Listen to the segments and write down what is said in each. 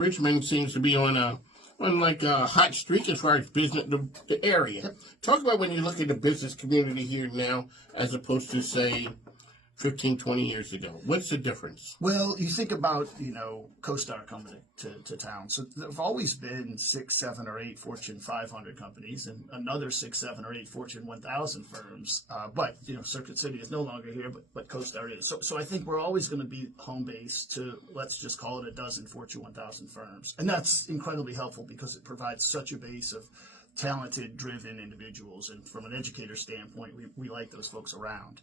Richmond seems to be on like a hot streak as far as business, the area. Yep. Talk about when you look at the business community here now as opposed to, say, 15, 20 years ago. What's the difference? Well, you think about, CoStar coming to town. So there have always been 6, 7, or 8 Fortune 500 companies and another 6, 7, or 8 Fortune 1000 firms. But Circuit City is no longer here, but CoStar is. So I think we're always going to be home base to, let's just call it, a dozen Fortune 1000 firms. And that's incredibly helpful because it provides such a base of talented, driven individuals. And from an educator standpoint, we like those folks around.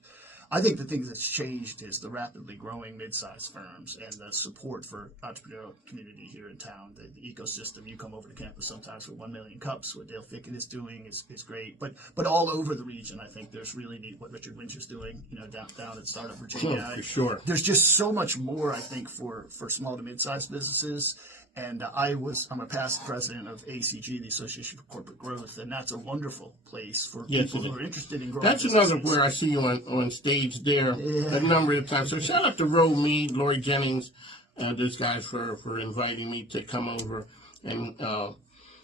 I think the thing that's changed is the rapidly growing mid-sized firms and the support for entrepreneurial community here in town. The ecosystem, you come over to campus sometimes for 1 Million Cups. What Dale Fickett is doing is great. But all over the region, I think there's really neat what Richard Winch is doing, down at Startup Virginia. For sure. There's just so much more, I think, for small to mid-sized businesses. And I'm a past president of ACG, the Association for Corporate Growth, and that's a wonderful place for people who are interested in growing. That's businesses. another where I see you on stage there a number of times. So shout out to Roe Mead, Lori Jennings, those guys for inviting me to come over, and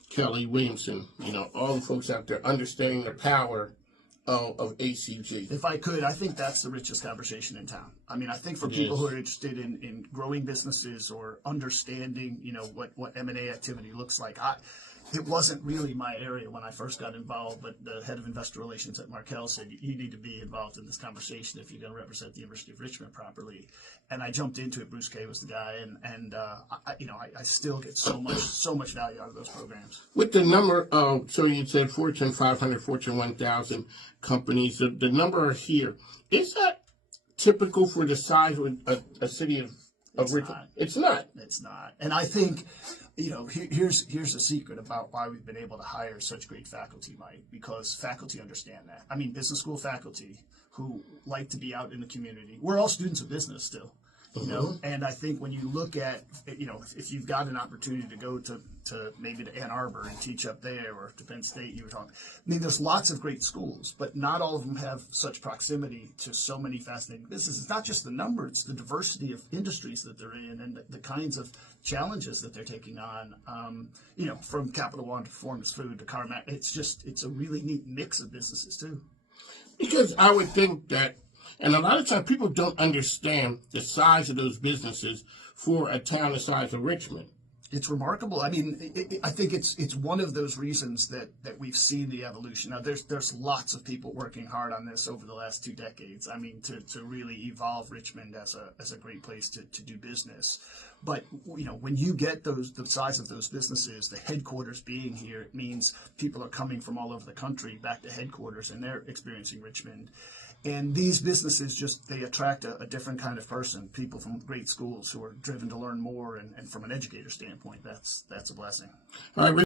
Kelly Williamson, all the folks out there understanding the power of ACG. If I could, I think that's the richest conversation in town. I mean, I think for people who are interested in growing businesses or understanding, what M&A activity looks like, it wasn't really my area when I first got involved, but the head of investor relations at Markel said, you need to be involved in this conversation if you're going to represent the University of Richmond properly. And I jumped into it. Bruce Kay was the guy, and I still get so much value out of those programs. With the number of, so you said Fortune 500, Fortune 1000 companies, the number here, is that typical for the size of a city of Richmond? It's not. It's not. And I think, here's a secret about why we've been able to hire such great faculty, Mike, because faculty understand that. I mean, business school faculty who like to be out in the community. We're all students of business still, and I think when you look at, if you've got an opportunity to go to maybe to Ann Arbor and teach up there, or to Penn State, you were talking. I mean, there's lots of great schools, but not all of them have such proximity to so many fascinating businesses. It's not just the number, it's the diversity of industries that they're in and the kinds of challenges that they're taking on, from Capital One to Performance Food to Carmack. It's a really neat mix of businesses too. Because I would think that, and a lot of times people don't understand the size of those businesses for a town the size of Richmond. It's remarkable. I mean, I think it's one of those reasons that we've seen the evolution. Now, there's lots of people working hard on this over the last 2 decades. I mean, to really evolve Richmond as a great place to do business. But when you get the size of those businesses, the headquarters being here, it means people are coming from all over the country back to headquarters, and they're experiencing Richmond. And these businesses they attract a different kind of person, people from great schools who are driven to learn more, and from an educator standpoint, that's a blessing. All right.